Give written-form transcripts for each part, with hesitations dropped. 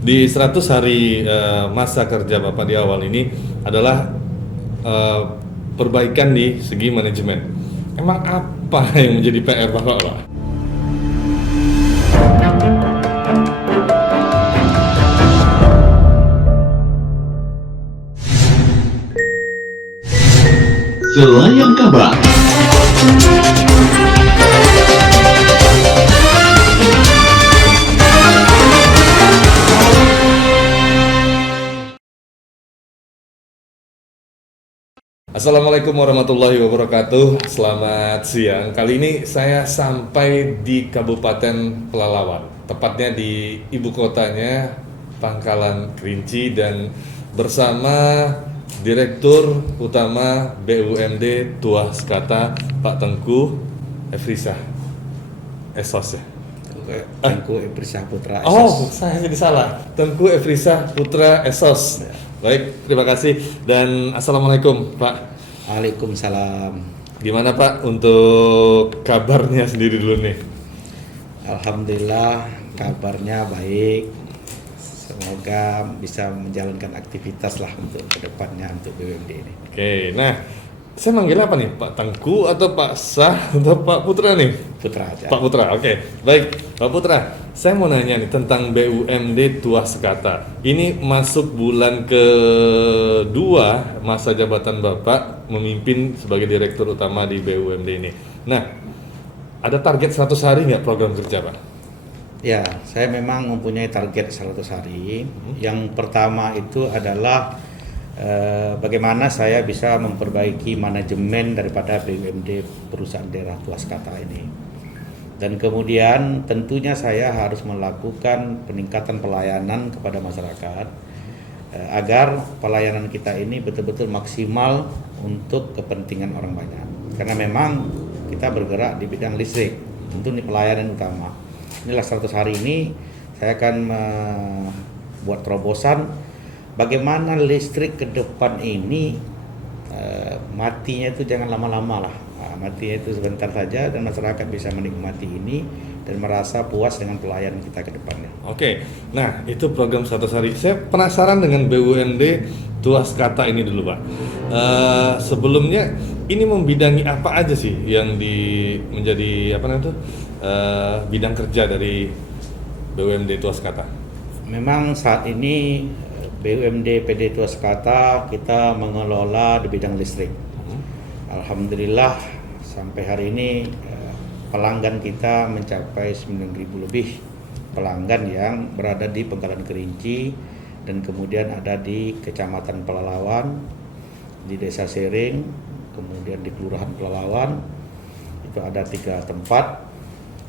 di 100 hari masa kerja Bapak di awal ini adalah eh, perbaikan di segi manajemen. Emang apa yang menjadi PR Bapak, Pak? Selayang kabar. Assalamualaikum warahmatullahi wabarakatuh. Selamat siang. Kali ini saya sampai di Kabupaten Pelalawan, tepatnya di ibu kotanya Pangkalan Kerinci, dan bersama Direktur Utama BUMD Tuas Kata, Pak Tengku Efrisa Esos ya. Tengku Efrisa Putra Oh, Esos. saya jadi salah. Tengku Efrisa Putra Esos. Baik, terima kasih dan assalamualaikum Pak. Waalaikumsalam. Gimana Pak untuk kabarnya sendiri dulu nih? Alhamdulillah kabarnya baik. Semoga bisa menjalankan aktivitas lah untuk kedepannya untuk BUMD ini. Oke, nah saya manggil apa nih? Pak Tengku atau Pak Sah atau Pak Putra nih? Putra aja. Pak Putra, oke. Baik, Pak Putra, saya mau nanya nih tentang BUMD Tuas Kata. Ini masuk bulan kedua masa jabatan Bapak memimpin sebagai Direktur Utama di BUMD ini. Nah, ada target 100 hari nggak program kerja, Pak? Ya, saya memang mempunyai target 100 hari. Yang pertama itu adalah bagaimana saya bisa memperbaiki manajemen daripada BUMD perusahaan daerah Tuas Kata ini. Dan kemudian tentunya saya harus melakukan peningkatan pelayanan kepada masyarakat agar pelayanan kita ini betul-betul maksimal untuk kepentingan orang banyak. Karena memang kita bergerak di bidang listrik, tentu ini pelayanan utama. Inilah 100 hari ini saya akan membuat terobosan bagaimana listrik ke depan ini matinya itu jangan lama-lama lah. Matinya itu sebentar saja dan masyarakat bisa menikmati ini dan merasa puas dengan pelayanan kita ke depannya. Oke, nah itu program 100 hari. Saya penasaran dengan BUMD Tuas Kata ini dulu Pak. Sebelumnya ini membidangi apa aja sih yang menjadi apa namanya itu bidang kerja dari BUMD Tuas Kata? Memang saat ini BUMD PD Tuas Kata kita mengelola di bidang listrik. Alhamdulillah sampai hari ini pelanggan kita mencapai 9.000 lebih pelanggan yang berada di Pangkalan Kerinci dan kemudian ada di Kecamatan Pelalawan, di Desa Sering, kemudian di Kelurahan Pelalawan. Itu ada 3 tempat.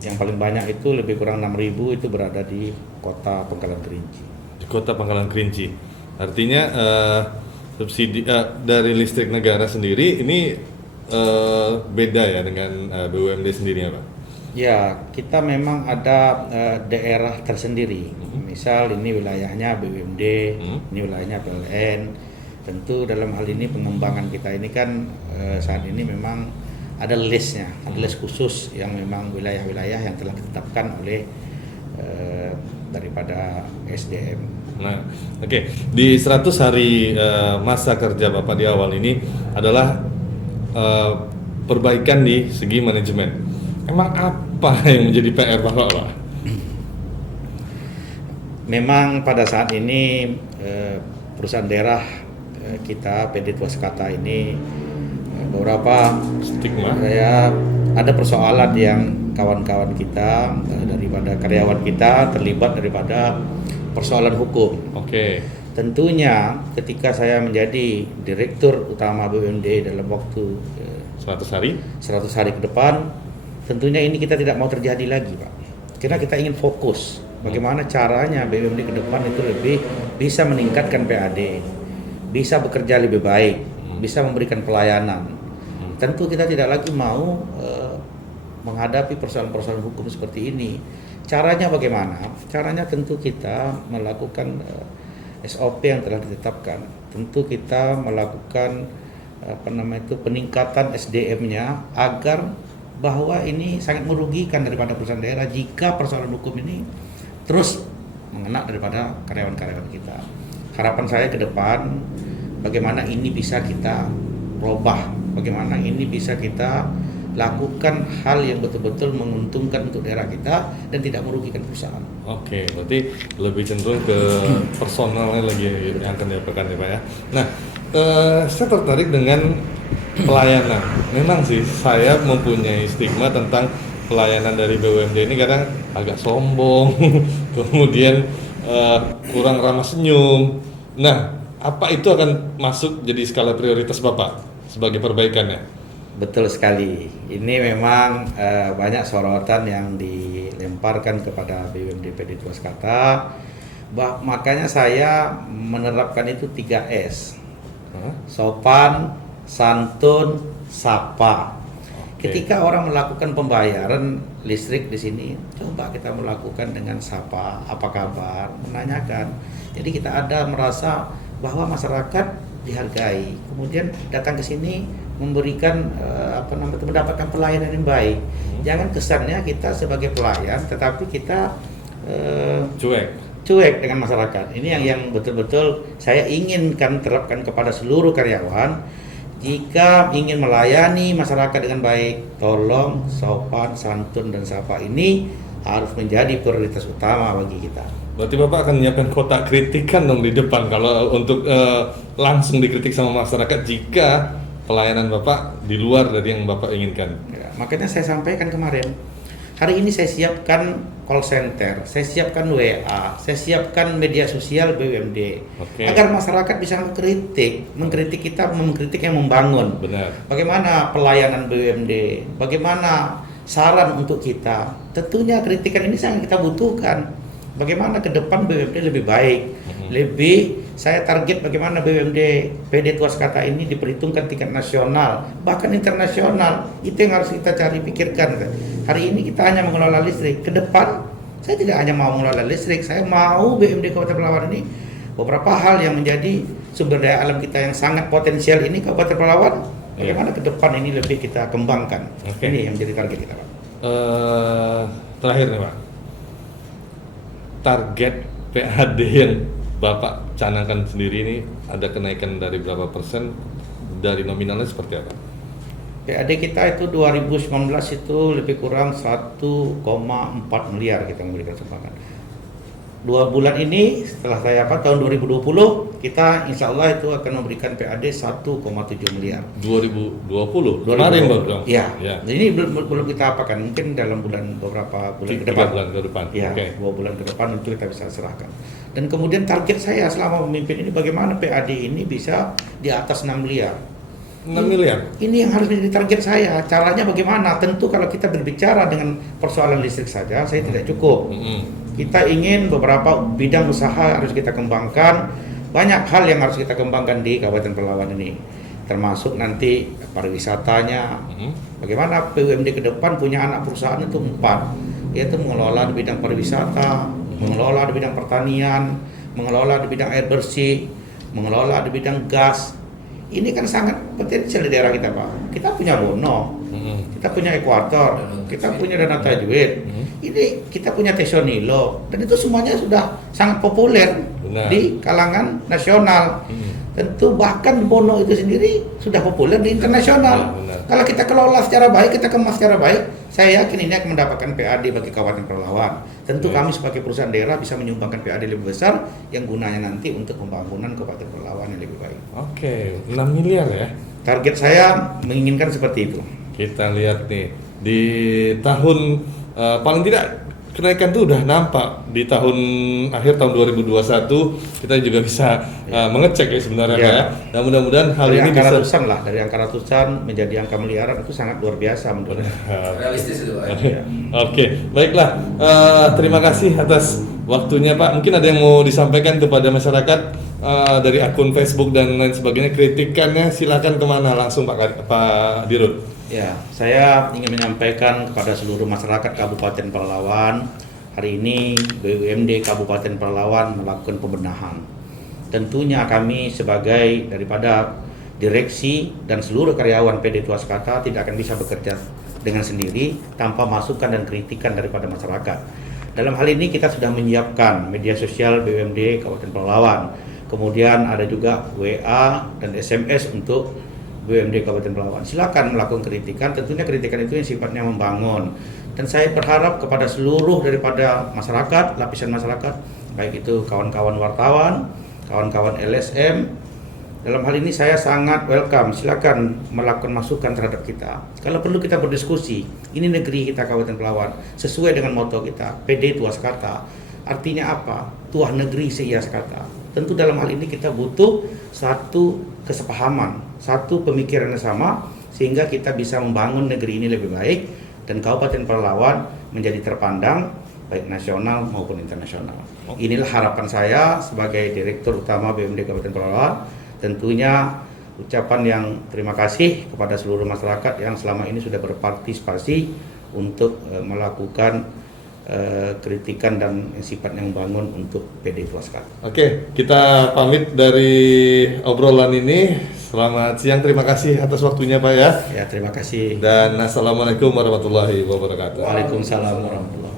Yang paling banyak itu lebih kurang 6.000 itu berada di Kota Pangkalan Kerinci. Di Kota Pangkalan Kerinci. Artinya subsidi dari listrik negara sendiri ini beda ya dengan BUMD sendiri ya Pak? Ya, kita memang ada daerah tersendiri. Misal ini wilayahnya BUMD, ini wilayahnya PLN. Tentu dalam hal ini pengembangan kita ini kan saat ini memang ada listnya, ada list khusus yang memang wilayah-wilayah yang telah ditetapkan oleh daripada SDM. Nah, oke. Di 100 hari masa kerja Bapak di awal ini adalah perbaikan di segi manajemen. Emang apa yang menjadi PR Bapak, Pak? Memang pada saat ini perusahaan daerah kita PD Tuas Kata ini beberapa Stigma. ada persoalan yang kawan-kawan kita daripada karyawan kita terlibat daripada persoalan hukum. Oke. Tentunya ketika saya menjadi Direktur Utama BUMD dalam waktu 100 hari? 100 hari ke depan, tentunya ini kita tidak mau terjadi lagi Pak. Karena kita ingin fokus bagaimana caranya BUMD ke depan itu lebih bisa meningkatkan PAD, bisa bekerja lebih baik, bisa memberikan pelayanan. Tentu kita tidak lagi mau menghadapi persoalan-persoalan hukum seperti ini. Caranya bagaimana? Caranya tentu kita melakukan SOP yang telah ditetapkan. Tentu kita melakukan peningkatan SDM-nya agar bahwa ini sangat merugikan daripada perusahaan daerah jika persoalan hukum ini terus mengena daripada karyawan-karyawan kita. Harapan saya ke depan, bagaimana ini bisa kita robah, bagaimana ini bisa kita lakukan hal yang betul-betul menguntungkan untuk daerah kita dan tidak merugikan perusahaan. Oke, berarti lebih cenderung ke personalnya lagi yang akan diapakan ya Pak ya. Nah, saya tertarik dengan pelayanan. Memang sih saya mempunyai stigma tentang pelayanan dari BUMD ini kadang agak sombong, kemudian kurang ramah senyum. Nah, apa itu akan masuk jadi skala prioritas Bapak sebagai perbaikannya? Betul sekali. Ini memang banyak sorotan yang dilemparkan kepada BUMD PD Tuaskata. Makanya saya menerapkan itu 3S. Sopan, santun, sapa. Ketika orang melakukan pembayaran listrik di sini, coba kita melakukan dengan sapa, apa kabar, menanyakan. Jadi kita ada merasa bahwa masyarakat dihargai. Kemudian datang ke sini memberikan mendapatkan pelayanan yang baik. Jangan kesannya kita sebagai pelayan, tetapi kita cuek dengan masyarakat. Ini yang betul-betul saya inginkan terapkan kepada seluruh karyawan. Jika ingin melayani masyarakat dengan baik, tolong sopan, santun, dan sapa ini harus menjadi prioritas utama bagi kita. Berarti Bapak akan menyiapkan kotak kritikan dong di depan kalau untuk langsung dikritik sama masyarakat jika pelayanan Bapak di luar dari yang Bapak inginkan. Ya, makanya saya sampaikan kemarin, hari ini saya siapkan call center, saya siapkan WA, saya siapkan media sosial BUMD, agar masyarakat bisa mengkritik kita, mengkritik yang membangun. Benar. Bagaimana pelayanan BUMD, bagaimana saran untuk kita. Tentunya kritikan ini sangat kita butuhkan. Bagaimana ke depan BUMD lebih baik, saya target bagaimana BUMD PD Tuaskata ini diperhitungkan tingkat nasional, bahkan internasional. Itu yang harus kita pikirkan. Hari ini kita hanya mengelola listrik, ke depan saya tidak hanya mau mengelola listrik, saya mau BUMD Kabupaten Pelalawan ini beberapa hal yang menjadi sumber daya alam kita yang sangat potensial ini Kabupaten Pelalawan, bagaimana ke depan ini lebih kita kembangkan. Ini yang menjadi target kita, Pak. Terakhir nih Pak, target PAD yang Bapak canangkan sendiri ini ada kenaikan dari berapa persen, dari nominalnya seperti apa? PAD kita itu 2019 itu lebih kurang 1,4 miliar kita memberikan sumbangan. 2 bulan ini setelah saya tahun 2020 kita insya Allah itu akan memberikan PAD 1,7 miliar. 2020? Kemarin Bang? Iya. Jadi belum kita apakan, mungkin dalam beberapa bulan ke depan. 3 bulan ke depan. Ya, 2 bulan ke depan itu kita bisa serahkan. Dan kemudian target saya selama memimpin ini bagaimana PAD ini bisa di atas 6 miliar. 6 miliar? Ini yang harus menjadi target saya. Caranya bagaimana? Tentu kalau kita berbicara dengan persoalan listrik saja, saya tidak cukup. Kita ingin beberapa bidang usaha harus kita kembangkan. Banyak hal yang harus kita kembangkan di Kabupaten Pelalawan ini. Termasuk nanti pariwisatanya. Bagaimana BUMD ke depan punya anak perusahaan itu 4. Yaitu mengelola di bidang pariwisata, mengelola di bidang pertanian, mengelola di bidang air bersih, mengelola di bidang gas. Ini kan sangat potensial di daerah kita, Pak. Kita punya Bono, kita punya Ekuator, kita punya Danau Tajwid, ini kita punya Tesonilo, dan itu semuanya sudah sangat populer di kalangan nasional. Tentu bahkan Bono itu sendiri sudah populer di internasional. Kalau kita kelola secara baik, kita kemas secara baik, saya yakin ini akan mendapatkan PAD bagi Kabupaten Pelalawan. Tentu kami sebagai perusahaan daerah bisa menyumbangkan PAD lebih besar yang gunanya nanti untuk pembangunan Kabupaten Pelalawan yang lebih baik. Oke, 6 miliar ya? Target saya menginginkan seperti itu. Kita lihat nih, di tahun paling tidak kenaikan itu udah nampak di tahun akhir tahun 2021 kita juga bisa mengecek ya sebenarnya Pak ya. Dan mudah-mudahan hal dari ini angka bisa ratusan lah, dari angka ratusan menjadi angka miliaran itu sangat luar biasa menurut saya. Realistis itu Pak. Oke, baiklah. Terima kasih atas waktunya Pak. Mungkin ada yang mau disampaikan kepada masyarakat dari akun Facebook dan lain sebagainya, kritikannya silakan kemana langsung Pak Dirut. Ya, saya ingin menyampaikan kepada seluruh masyarakat Kabupaten Pelalawan, hari ini BUMD Kabupaten Pelalawan melakukan pembenahan. Tentunya kami sebagai daripada direksi dan seluruh karyawan PD Tuaskata tidak akan bisa bekerja dengan sendiri tanpa masukan dan kritikan daripada masyarakat. Dalam hal ini kita sudah menyiapkan media sosial BUMD Kabupaten Pelalawan. Kemudian ada juga WA dan SMS untuk BUMD Kabupaten Pelalawan. Silakan melakukan kritikan, tentunya kritikan itu yang sifatnya membangun. Dan saya berharap kepada seluruh daripada masyarakat, lapisan masyarakat, baik itu kawan-kawan wartawan, kawan-kawan LSM, dalam hal ini saya sangat welcome, silakan melakukan masukan terhadap kita. Kalau perlu kita berdiskusi, ini negeri kita Kabupaten Pelalawan, sesuai dengan moto kita, PD Tuas Kata. Artinya apa? Tuah negeri seias kata. Tentu dalam hal ini kita butuh satu kesepahaman, satu pemikiran yang sama, sehingga kita bisa membangun negeri ini lebih baik, dan Kabupaten Pelalawan menjadi terpandang, baik nasional maupun internasional. Inilah harapan saya sebagai Direktur Utama BUMD Kabupaten Pelalawan. Tentunya ucapan yang terima kasih kepada seluruh masyarakat yang selama ini sudah berpartisipasi untuk melakukan kritikan dan sifat yang membangun untuk PD Tuas Kata. Oke, kita pamit dari obrolan ini. Selamat siang, terima kasih atas waktunya Pak ya. Ya, terima kasih. Dan assalamualaikum warahmatullahi wabarakatuh. Waalaikumsalam warahmatullahi wabarakatuh.